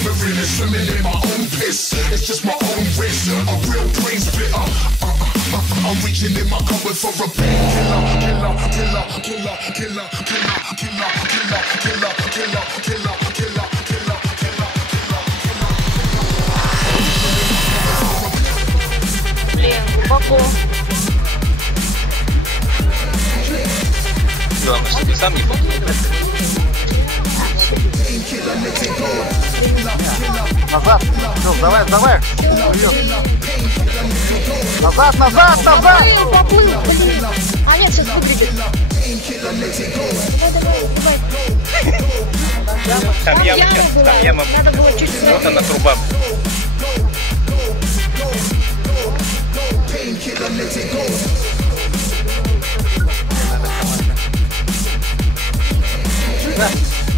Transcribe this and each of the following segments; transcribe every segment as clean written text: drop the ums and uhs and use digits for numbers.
shivering and swimming in my own piss. It's just my own risk, a real brain splitter. I'm reaching in my cupboard for a painkiller. Killer, killer, killer, killer, killer, killer, killer, killer, killer, killer, killer, killer, killer. Блин, глубоко. Главное, что ты сам не попал. Назад! Ну, давай, давай! Назад, назад, назад! Поплыл, блин! А нет, сейчас выглядит. Там яма сейчас, там яма. Надо было чуть Вот она труба.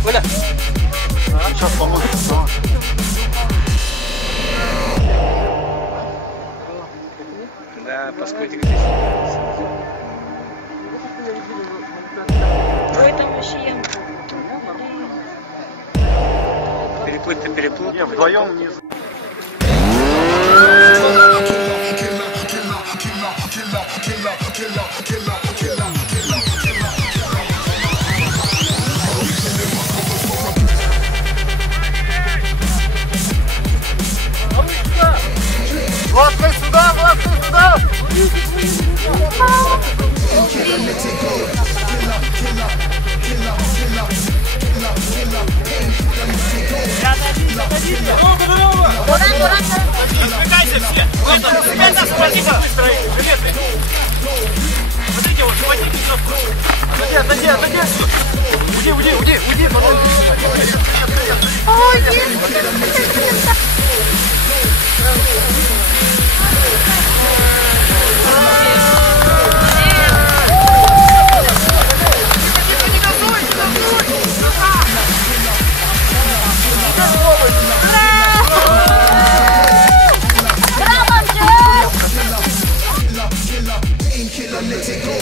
Оля! Сейчас поможет. Да, паскудик здесь. Ой, там вообще ямка. Переплыть-то переплыл. Не, вдвоем не... Лодкой сюда, лодкой сюда! Разбегайся все! Ребята, схватите быстро жилеты! Смотрите, вот, схватите все! Отойди, отойди! Уйди, уйди, уйди, уйди! Ой, Let it go.